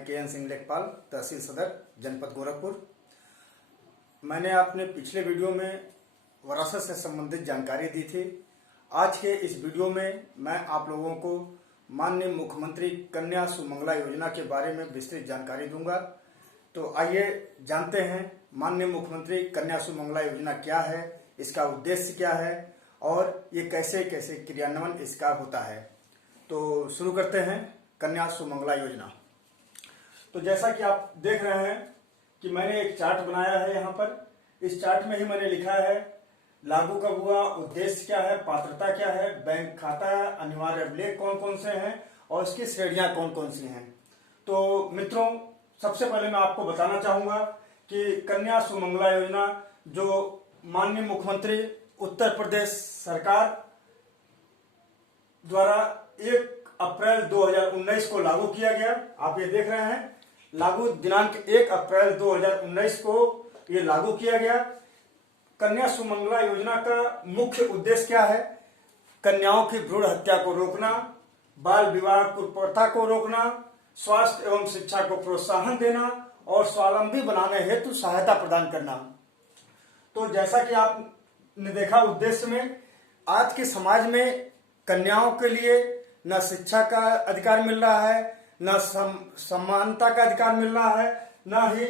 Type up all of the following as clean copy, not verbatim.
मैं के एन सिंह लेखपाल, तहसील सदर, जनपद गोरखपुर। मैंने अपने पिछले वीडियो में वरासत से संबंधित जानकारी दी थी। आज के इस वीडियो में मैं आप लोगों को माननीय मुख्यमंत्री कन्या सुमंगला योजना के बारे में विस्तृत जानकारी दूंगा। तो आइए जानते हैं माननीय मुख्यमंत्री कन्या सुमंगला योजना क्या है, इसका उद्देश्य क्या है और ये कैसे कैसे क्रियान्वयन इसका होता है। तो शुरू करते हैं कन्या सुमंगला योजना। तो जैसा कि आप देख रहे हैं कि मैंने एक चार्ट बनाया है। यहाँ पर इस चार्ट में ही मैंने लिखा है लागू कब हुआ, उद्देश्य क्या है, पात्रता क्या है, बैंक खाता, अनिवार्य अभिलेख कौन कौन से हैं और इसकी श्रेणियां कौन कौन सी हैं। तो मित्रों, सबसे पहले मैं आपको बताना चाहूंगा कि कन्या सुमंगला योजना जो माननीय मुख्यमंत्री उत्तर प्रदेश सरकार द्वारा 1 अप्रैल 2019 को लागू किया गया। आप ये देख रहे हैं, लागू दिनांक 1 अप्रैल 2019 को ये लागू किया गया। कन्या सुमंगला योजना का मुख्य उद्देश्य क्या है? कन्याओं की भ्रूण हत्या को रोकना, बाल विवाह कुप्रथा को रोकना, स्वास्थ्य एवं शिक्षा को प्रोत्साहन देना और स्वावलंबी बनाने हेतु सहायता प्रदान करना। तो जैसा कि आपने देखा उद्देश्य में, आज के समाज में कन्याओं के लिए न शिक्षा का अधिकार मिल रहा है, न समानता का अधिकार मिल रहा है, न ही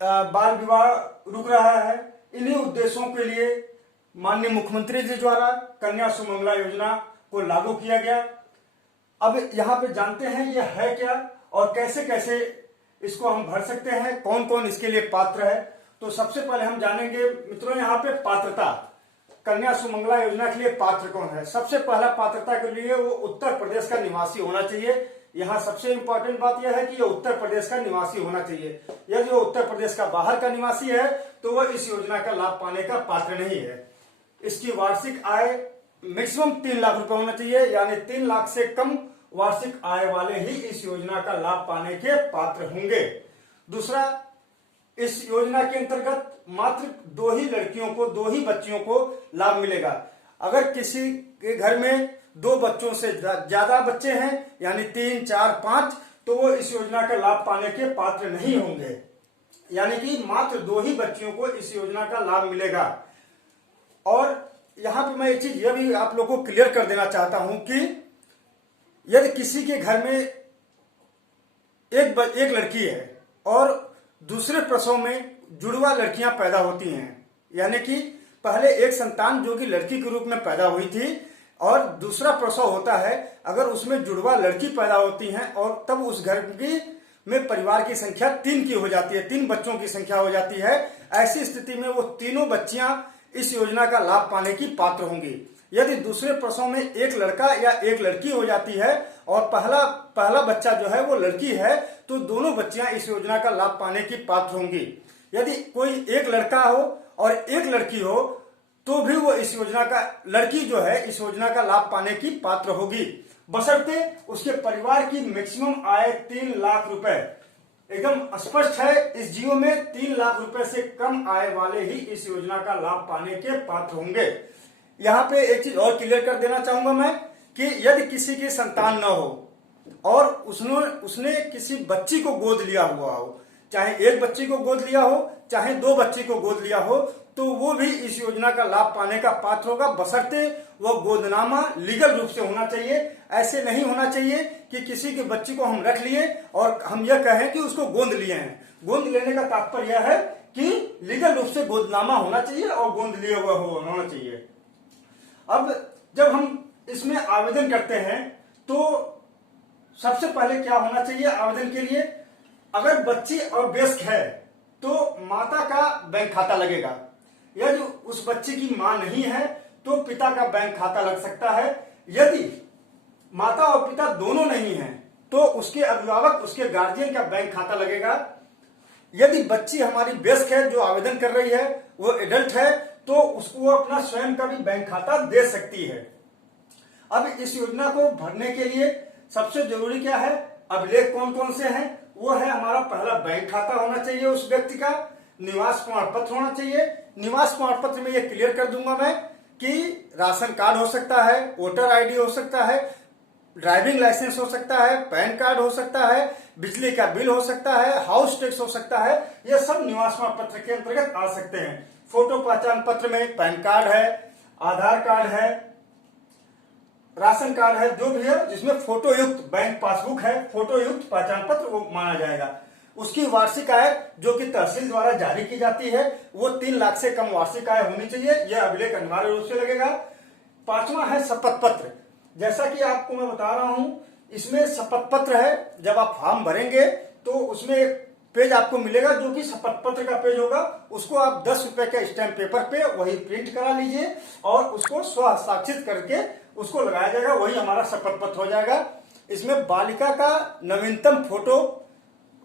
बाल विवाह रुक रहा है। इन्हीं उद्देश्यों के लिए माननीय मुख्यमंत्री जी द्वारा कन्या सुमंगला योजना को लागू किया गया। अब यहाँ पे जानते हैं ये है क्या और कैसे कैसे इसको हम भर सकते हैं, कौन कौन इसके लिए पात्र है। तो सबसे पहले हम जानेंगे मित्रों यहाँ पे पात्रता। कन्या सुमंगला योजना के लिए पात्र कौन है? सबसे पहला पात्रता के लिए वो उत्तर प्रदेश का निवासी होना चाहिए। यहाँ सबसे इंपॉर्टेंट बात यह है कि ये उत्तर प्रदेश का निवासी होना चाहिए। यदि वो उत्तर प्रदेश का बाहर का निवासी है तो वह इस योजना का लाभ पाने का पात्र नहीं है। इसकी वार्षिक आय मैक्सिमम 3 लाख रुपए होना चाहिए, यानी 3 लाख से कम वार्षिक आय वाले ही इस योजना का लाभ पाने के पात्र होंगे। दूसरा, इस योजना के अंतर्गत मात्र 2 ही लड़कियों को, 2 ही बच्चियों को लाभ मिलेगा। अगर किसी के घर में 2 बच्चों से ज्यादा बच्चे हैं, यानी 3, 4, 5, तो वो इस योजना का लाभ पाने के पात्र नहीं होंगे। यानी कि मात्र 2 ही बच्चियों को इस योजना का लाभ मिलेगा। और यहां पे मैं एक चीज यह भी आप लोगों को क्लियर कर देना चाहता हूं कि यदि किसी के घर में एक लड़की है और दूसरे प्रसव में जुड़वा लड़कियां पैदा होती हैं, यानी कि पहले एक संतान जो कि लड़की के रूप में पैदा हुई थी और दूसरा प्रसव होता है, अगर उसमें जुड़वा लड़की पैदा होती हैं और तब उस घर की में परिवार की संख्या 3 की हो जाती है, 3 बच्चों की संख्या हो जाती है। ऐसी स्थिति में वो तीनों बच्चियां इस योजना का लाभ पाने की पात्र होंगी। यदि दूसरे प्रसव में एक लड़का या एक लड़की हो जाती है और पहला बच्चा जो है वो लड़की है, तो दोनों बच्चियां इस योजना का लाभ पाने की पात्र होंगी। यदि कोई एक लड़का हो और एक लड़की हो तो भी वो इस योजना का, लड़की जो है इस योजना का लाभ पाने की पात्र होगी, बशर्ते उसके परिवार की मैक्सिमम आय 3 लाख रुपए। एकदम स्पष्ट है, इस जीवो में 3 लाख रुपए से कम आय वाले ही इस योजना का लाभ पाने के पात्र होंगे। यहाँ पे एक चीज और क्लियर कर देना चाहूंगा मैं कि यदि किसी की संतान न हो और उसने किसी बच्ची को गोद लिया हुआ हो, चाहे एक बच्ची को गोद लिया हो चाहे 2 बच्ची को गोद लिया हो, तो वो भी इस योजना का लाभ पाने का पात्र होगा, बशर्ते वह गोदनामा लीगल रूप से होना चाहिए। ऐसे नहीं होना चाहिए कि किसी की बच्ची को हम रख लिए और हम यह कहें कि उसको गोद लिए हैं। गोद लेने का तात्पर्य यह है कि लीगल रूप से गोदनामा होना चाहिए और गोद लिए हुआ होना चाहिए। अब जब हम इसमें आवेदन करते हैं तो सबसे पहले क्या होना चाहिए आवेदन के लिए? अगर बच्ची और वयस्क है तो माता का बैंक खाता लगेगा। यदि उस बच्ची की मां नहीं है तो पिता का बैंक खाता लग सकता है। यदि माता और पिता दोनों नहीं हैं तो उसके अभिभावक, उसके गार्जियन का बैंक खाता लगेगा। यदि बच्ची हमारी वयस्क है, जो आवेदन कर रही है वो एडल्ट है, तो उसको अपना स्वयं का भी बैंक खाता दे सकती है। अब इस योजना को भरने के लिए सबसे जरूरी क्या है? अभिलेख कौन कौन से हैं? वो है हमारा पहला बैंक खाता होना चाहिए उस व्यक्ति का, निवास प्रमाण पत्र होना चाहिए। निवास प्रमाण पत्र में ये क्लियर कर दूंगा मैं कि राशन कार्ड हो सकता है, वोटर आईडी हो सकता है, ड्राइविंग लाइसेंस हो सकता है, पैन कार्ड हो सकता है, बिजली का बिल हो सकता है, हाउस टैक्स हो सकता है, ये सब निवास प्रमाण पत्र के अंतर्गत आ सकते हैं। फोटो पहचान पत्र में पैन कार्ड है, आधार कार्ड है, राशन कार्ड है, जो भी है जिसमें फोटो युक्त बैंक पासबुक है, फोटो युक्त पहचान पत्र वो माना जाएगा। उसकी वार्षिक आय जो कि तहसील द्वारा जारी की जाती है वो 3 लाख से कम वार्षिक आय होनी चाहिए, यह अभिलेख अनिवार्य रूप से लगेगा। 5वां है शपथ पत्र। जैसा कि आपको मैं बता रहा हूं, इसमें शपथ पत्र है, जब आप फॉर्म भरेंगे तो उसमें एक पेज आपको मिलेगा जो कि शपथ पत्र का पेज होगा, उसको आप 10 रुपए के स्टैम्प पेपर पे वही प्रिंट करा लीजिए और उसको स्व हस्ताक्षरित करके उसको लगाया जाएगा, वही हमारा शपथ पत्र हो जाएगा। इसमें बालिका का नवीनतम फोटो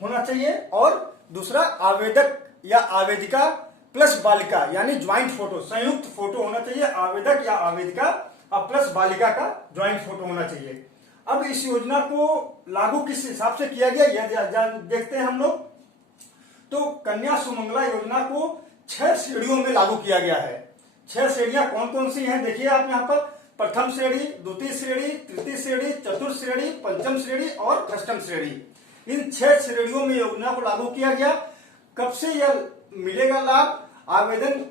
होना चाहिए और दूसरा आवेदक या आवेदिका प्लस बालिका यानी ज्वाइंट फोटो, संयुक्त फोटो होना चाहिए, आवेदक या आवेदिका और प्लस बालिका का ज्वाइंट फोटो होना चाहिए। अब इस योजना को लागू किस हिसाब से किया गया यह देखते हैं हम लोग। तो कन्या सुमंगला योजना को 6 श्रेणियों में लागू किया गया है। 6 श्रेणियां कौन कौन सी हैं देखिए आप यहाँ पर, प्रथम श्रेणी, द्वितीय श्रेणी, तृतीय श्रेणी, चतुर्थ श्रेणी, पंचम श्रेणी और अष्टम श्रेणी। इन 6 श्रेणियों में योजना को लागू किया गया। कब से यह मिलेगा लाभ, आवेदन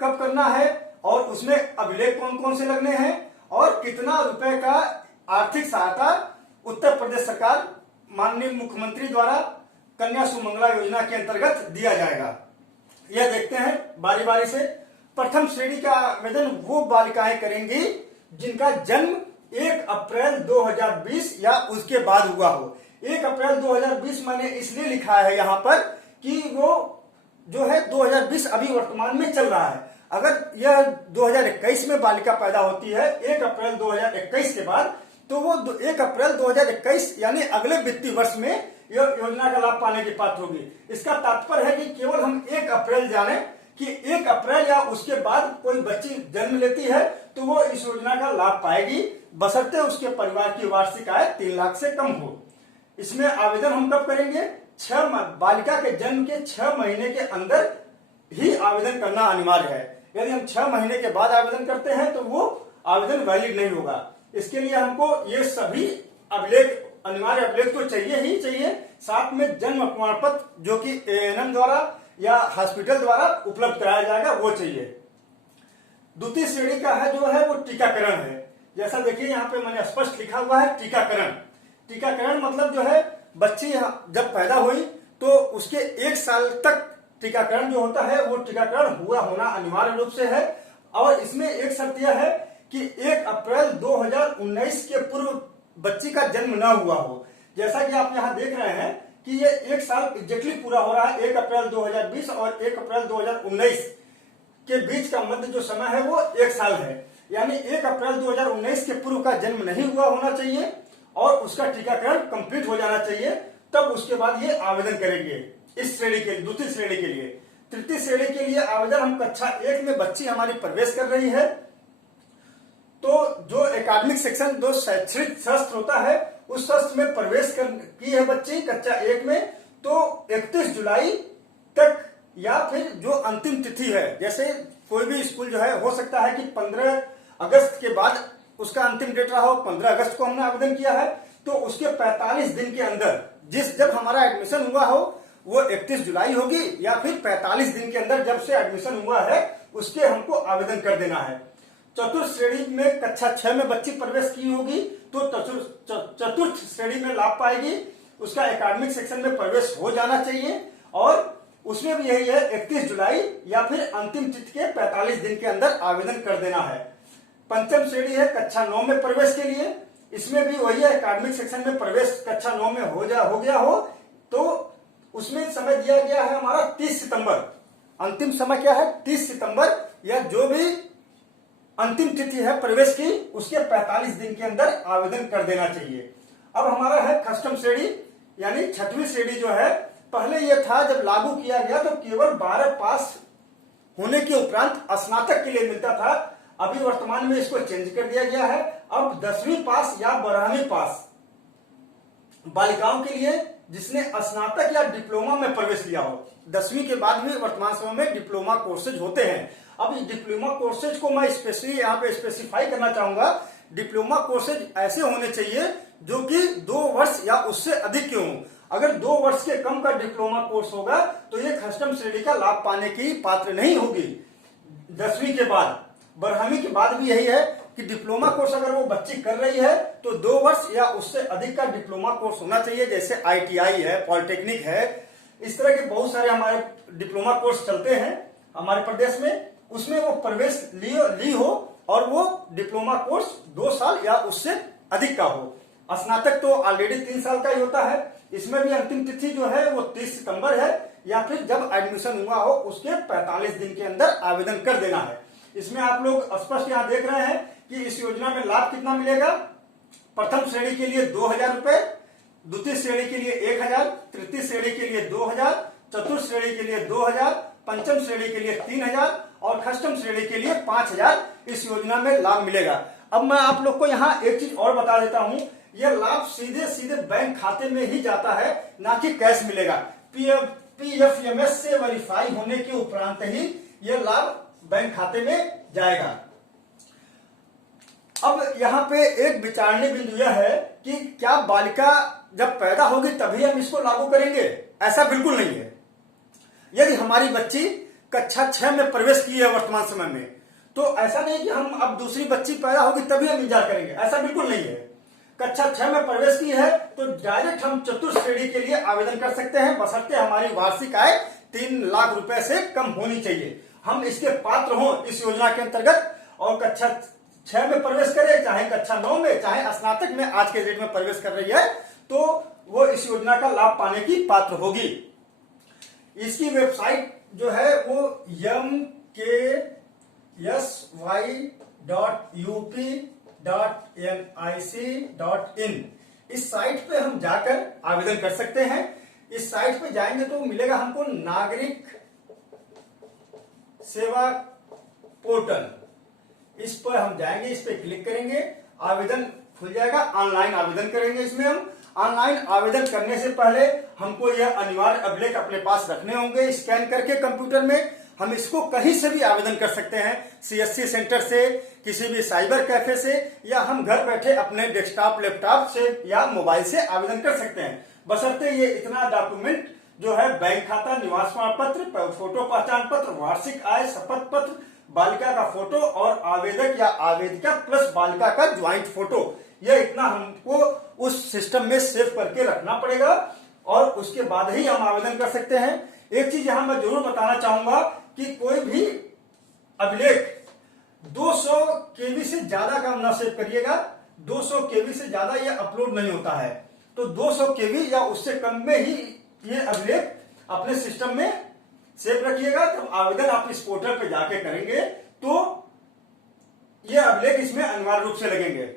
कब करना है और उसमें अभिलेख कौन कौन से लगने हैं और कितना रुपए का आर्थिक सहायता उत्तर प्रदेश सरकार माननीय मुख्यमंत्री द्वारा कन्या सुमंगला योजना के अंतर्गत दिया जाएगा, यह देखते हैं बारी बारी से। प्रथम श्रेणी का आवेदन वो बालिकाएं करेंगी जिनका जन्म 1 अप्रैल 2020 या उसके बाद हुआ हो। 1 अप्रैल 2020 मैंने इसलिए लिखा है यहाँ पर कि वो जो है 2020 अभी वर्तमान में चल रहा है। अगर यह 2021 में बालिका पैदा होती है 1 अप्रैल 2021 के बाद, तो वो 1 अप्रैल 2021 यानी अगले वित्तीय वर्ष में यह योजना का लाभ पाने की पात्र होगी। इसका तात्पर्य है कि केवल हम 1 अप्रैल जाने कि 1 अप्रैल या उसके बाद कोई बच्ची जन्म लेती है तो वो इस योजना का लाभ पाएगी, बशर्ते उसके परिवार की वार्षिक आय 3 लाख से कम हो। इसमें आवेदन हम कब करेंगे, बालिका के जन्म के 6 महीने के अंदर ही आवेदन करना अनिवार्य है। यदि हम 6 महीने के बाद आवेदन करते हैं तो वो आवेदन वैलिड नहीं होगा। इसके लिए हमको ये सभी अभिलेख, अनिवार्य अभिलेख तो चाहिए ही चाहिए, साथ में जन्म प्रमाण पत्र जो कि ANM द्वारा या हॉस्पिटल द्वारा उपलब्ध कराया जाएगा वो चाहिए। द्वितीय श्रेणी का है जो है वो टीकाकरण है। जैसा देखिए यहाँ पे मैंने स्पष्ट लिखा हुआ है टीकाकरण। टीकाकरण मतलब जो है बच्ची जब पैदा हुई तो उसके 1 साल तक टीकाकरण जो होता है वो टीकाकरण हुआ होना अनिवार्य रूप से है। और इसमें एक शर्त यह है कि 1 अप्रैल 2019 के पूर्व बच्ची का जन्म न हुआ हो। जैसा कि आप यहाँ देख रहे हैं कि ये 1 साल एग्जैक्टली पूरा हो रहा है, 1 अप्रैल 2020 और 1 अप्रैल 2019 के बीच का मध्य जो समय है वो 1 साल है। यानी 1 अप्रैल 2019 के पूर्व का जन्म नहीं हुआ होना चाहिए और उसका टीकाकरण कंप्लीट हो जाना चाहिए, तब उसके बाद ये आवेदन करेंगे इस श्रेणी के लिए, द्वितीय श्रेणी के लिए। तृतीय श्रेणी के लिए आवेदन हम कक्षा 1 में बच्ची हमारी प्रवेश कर रही है तो जो एकेडमिक सेक्शन, जो शैक्षणिक शस्त्र होता है उस शस्त्र में प्रवेश की है बच्ची कक्षा 1 में, तो 31 जुलाई तक या फिर जो अंतिम तिथि है, जैसे कोई भी स्कूल जो है हो सकता है कि 15 अगस्त के बाद उसका अंतिम डेट रहा हो, 15 अगस्त को हमने आवेदन किया है तो उसके 45 दिन के अंदर जब हमारा एडमिशन हुआ हो वो 31 जुलाई होगी या फिर 45 दिन के अंदर जब से एडमिशन हुआ है उसके हमको आवेदन कर देना है। चतुर्थ श्रेणी में कक्षा 6 में बच्ची प्रवेश की होगी तो चतुर्थ श्रेणी में लाभ पाएगी, उसका एकेडमिक सेक्शन में प्रवेश हो जाना चाहिए और उसमें भी यही है 31 जुलाई या फिर अंतिम तिथि के 45 दिन के अंदर आवेदन कर देना है। पंचम श्रेणी है कक्षा 9 में प्रवेश के लिए, इसमें भी वही है एकेडमिक सेक्शन में प्रवेश कक्षा 9 में हो गया हो तो उसमें समय दिया गया है हमारा 30 सितंबर। अंतिम समय क्या है 30 सितंबर या जो भी अंतिम तिथि है प्रवेश की उसके 45 दिन के अंदर आवेदन कर देना चाहिए। अब हमारा है अष्टम श्रेणी यानी 6वीं श्रेणी जो है, पहले यह था जब लागू किया गया तो केवल 12 पास होने के उपरांत स्नातक के लिए मिलता था, अभी वर्तमान में इसको चेंज कर दिया गया है। अब 10वीं पास या 12वीं पास बालिकाओं के लिए जिसने स्नातक या डिप्लोमा में प्रवेश लिया हो, 10वीं के बाद भी वर्तमान समय में डिप्लोमा कोर्सेज होते हैं। अब इस डिप्लोमा कोर्सेज को मैं स्पेशली यहाँ पे स्पेसिफाई करना चाहूंगा। डिप्लोमा कोर्सेज ऐसे होने चाहिए जो कि 2 वर्ष या उससे अधिक के हों। अगर 2 वर्ष के कम का डिप्लोमा कोर्स होगा तो ये खष्टम श्रेणी का लाभ पाने की पात्र नहीं होगी। 10वीं के बाद, 12वीं के बाद भी यही है कि डिप्लोमा कोर्स अगर वो बच्ची कर रही है तो 2 वर्ष या उससे अधिक का डिप्लोमा कोर्स होना चाहिए, जैसे ITI है, पॉलिटेक्निक है, इस तरह के बहुत सारे हमारे डिप्लोमा कोर्स चलते हैं हमारे प्रदेश में। उसमें वो प्रवेश ली हो और वो डिप्लोमा कोर्स 2 साल या उससे अधिक का हो। स्नातक तो ऑलरेडी 3 साल का ही होता है। इसमें भी अंतिम तिथि जो है वो 30 सितंबर है, या फिर जब एडमिशन हुआ हो उसके 45 दिन के अंदर आवेदन कर देना है। इसमें आप लोग स्पष्ट यहाँ देख रहे हैं कि इस योजना में लाभ कितना मिलेगा। प्रथम श्रेणी के लिए 2000 रुपए, द्वितीय श्रेणी के लिए 1000, तृतीय श्रेणी के लिए 2000, चतुर्थ श्रेणी के लिए 2000, पंचम श्रेणी के लिए 3000 और खष्टम श्रेणी के लिए 5000 इस योजना में लाभ मिलेगा। अब मैं आप लोग को यहाँ एक चीज और बता देता हूँ, यह लाभ सीधे सीधे बैंक खाते में ही जाता है, ना कि कैश मिलेगा। PFMS से वेरीफाई होने के उपरांत ही यह लाभ बैंक खाते में जाएगा। अब यहाँ पे एक विचारणीय बिंदु यह है कि क्या बालिका जब पैदा होगी तभी हम इसको लागू करेंगे? ऐसा बिल्कुल नहीं है। यदि हमारी बच्ची कक्षा 6 में प्रवेश की है वर्तमान समय में, तो ऐसा नहीं कि हम अब दूसरी बच्ची पैदा होगी तभी हम इंतजार करेंगे, ऐसा बिल्कुल नहीं है। कक्षा 6 में प्रवेश की है तो डायरेक्ट हम चतुर्थ श्रेणी के लिए आवेदन कर सकते हैं, बशर्ते हमारी वार्षिक आय 3 लाख रुपए से कम होनी चाहिए, हम इसके पात्र हों इस योजना के अंतर्गत। और कक्षा 6 में प्रवेश करे, चाहे कक्षा 9 में, चाहे स्नातक में आज के डेट में प्रवेश कर रही है, तो वो इस योजना का लाभ पाने की पात्र होगी। इसकी वेबसाइट जो है वो mksy.up.nic.in, इस साइट पे हम जाकर आवेदन कर सकते हैं। इस साइट पे जाएंगे तो मिलेगा हमको नागरिक सेवा पोर्टल, इस पर हम जाएंगे, इस पे क्लिक करेंगे, आवेदन खुल जाएगा, ऑनलाइन आवेदन करेंगे। इसमें हम ऑनलाइन आवेदन करने से पहले हमको यह अनिवार्य अभिलेख अपने पास रखने होंगे स्कैन करके कंप्यूटर में। हम इसको कहीं से भी आवेदन कर सकते हैं, CSC सेंटर से, किसी भी साइबर कैफे से, या हम घर बैठे अपने डेस्कटॉप लैपटॉप से या मोबाइल से आवेदन कर सकते हैं, बशर्ते ये इतना डॉक्यूमेंट जो है बैंक खाता, निवास प्रमाण पत्र, फोटो पहचान पत्र, वार्षिक आय, शपथ पत्र, बालिका का फोटो और आवेदक या आवेदिका प्लस बालिका का ज्वाइंट फोटो, यह इतना हमको उस सिस्टम में सेव करके रखना पड़ेगा और उसके बाद ही हम आवेदन कर सकते हैं। एक चीज यहां मैं जरूर बताना चाहूंगा कि कोई भी अभिलेख 200 KB से ज्यादा का ना सेव करिएगा। 200 KB से ज्यादा ये अपलोड नहीं होता है, तो 200 KB या उससे कम में ही ये अभिलेख अपने सिस्टम में सेव रखिएगा। जब आवेदन आप इस पोर्टल पे जाके करेंगे तो ये अभिलेख इसमें अनिवार्य रूप से लगेंगे।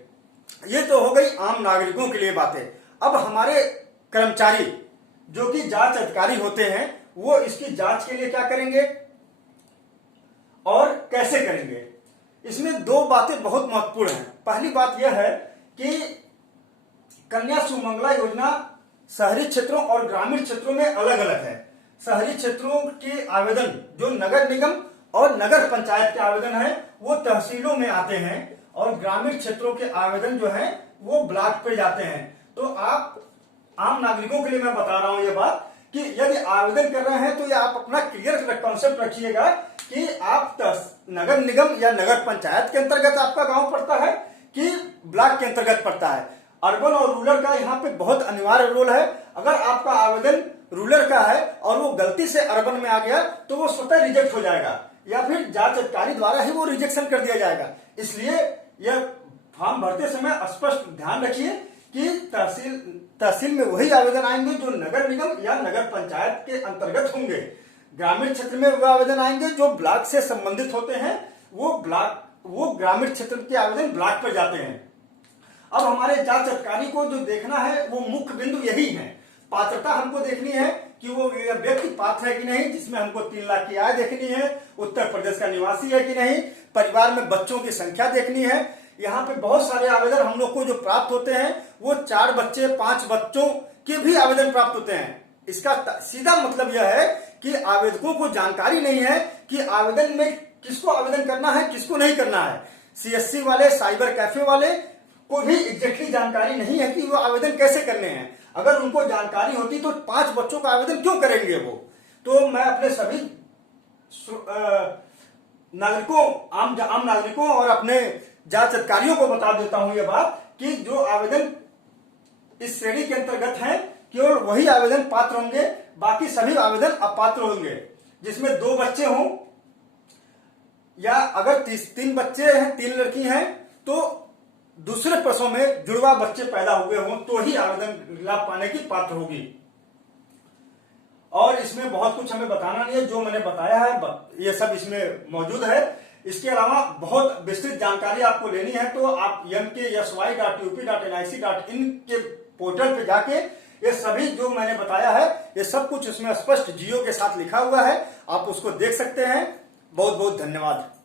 ये तो हो गई आम नागरिकों के लिए बातें। अब हमारे कर्मचारी जो कि जांच अधिकारी होते हैं वो इसकी जांच के लिए क्या करेंगे और कैसे करेंगे? इसमें 2 बातें बहुत महत्वपूर्ण हैं। पहली बात यह है कि कन्या सुमंगला योजना शहरी क्षेत्रों और ग्रामीण क्षेत्रों में अलग अलग है। शहरी क्षेत्रों के आवेदन जो नगर निगम और नगर पंचायत के आवेदन है वो तहसीलों में आते हैं और ग्रामीण क्षेत्रों के आवेदन जो है वो ब्लॉक पे जाते हैं। तो आप आम नागरिकों के लिए मैं बता रहा हूं ये बात कि यदि आवेदन कर रहे हैं तो ये आप अपना क्लियर कॉन्सेप्ट रखिएगा कि आप नगर निगम या नगर पंचायत के अंतर्गत आपका गांव पड़ता है कि ब्लॉक के अंतर्गत पड़ता है। अर्बन और रूरल का यहाँ पे बहुत अनिवार्य रोल है। अगर आपका आवेदन रूरल का है और वो गलती से अर्बन में आ गया तो वो स्वतः रिजेक्ट हो जाएगा या फिर जांच अधिकारी द्वारा ही वो रिजेक्शन कर दिया जाएगा। इसलिए यह फॉर्म भरते समय स्पष्ट ध्यान रखिए कि तहसील में वही आवेदन आएंगे जो नगर निगम या नगर पंचायत के अंतर्गत होंगे। ग्रामीण क्षेत्र में वो आवेदन आएंगे जो ब्लॉक से संबंधित होते हैं, वो ग्रामीण क्षेत्र के आवेदन ब्लॉक पर जाते हैं। अब हमारे जांच अधिकारी को जो देखना है वो मुख्य बिंदु यही है। पात्रता हमको देखनी है कि वो व्यक्ति पात्र है कि नहीं, जिसमें हमको 3 लाख की आय देखनी है, उत्तर प्रदेश का निवासी है कि नहीं, परिवार में बच्चों की संख्या देखनी है। यहाँ पे बहुत सारे आवेदन हम लोग को जो प्राप्त होते हैं वो 4 बच्चे 5 बच्चों के भी आवेदन प्राप्त होते हैं। इसका सीधा मतलब यह है कि आवेदकों को जानकारी नहीं है कि आवेदन में किसको आवेदन करना है, किसको नहीं करना है। CSC वाले, साइबर कैफे वाले को भी एग्जैक्टली जानकारी नहीं है कि वो आवेदन कैसे करने हैं। अगर उनको जानकारी होती तो 5 बच्चों का आवेदन क्यों करेंगे वो। तो मैं अपने सभी नागरिकों, आम नागरिकों और अपने जांच अधिकारियों को बता देता हूं ये बात कि जो आवेदन इस श्रेणी के अंतर्गत हैं केवल वही आवेदन पात्र होंगे, बाकी सभी आवेदन अपात्र होंगे। जिसमें 2 बच्चे हों या अगर 3 बच्चे हैं, 3 लड़की हैं, तो दूसरे प्रसव में जुड़वा बच्चे पैदा हुए हों तो ही आवेदन लाभ पाने की पात्र होगी। और इसमें बहुत कुछ हमें बताना नहीं है, जो मैंने बताया है ये सब इसमें मौजूद है। इसके अलावा बहुत विस्तृत जानकारी आपको लेनी है तो आप mksy.up.nic.in के पोर्टल पे जाके ये सभी जो मैंने बताया है ये सब कुछ इसमें स्पष्ट जियो के साथ लिखा हुआ है, आप उसको देख सकते हैं। बहुत बहुत धन्यवाद।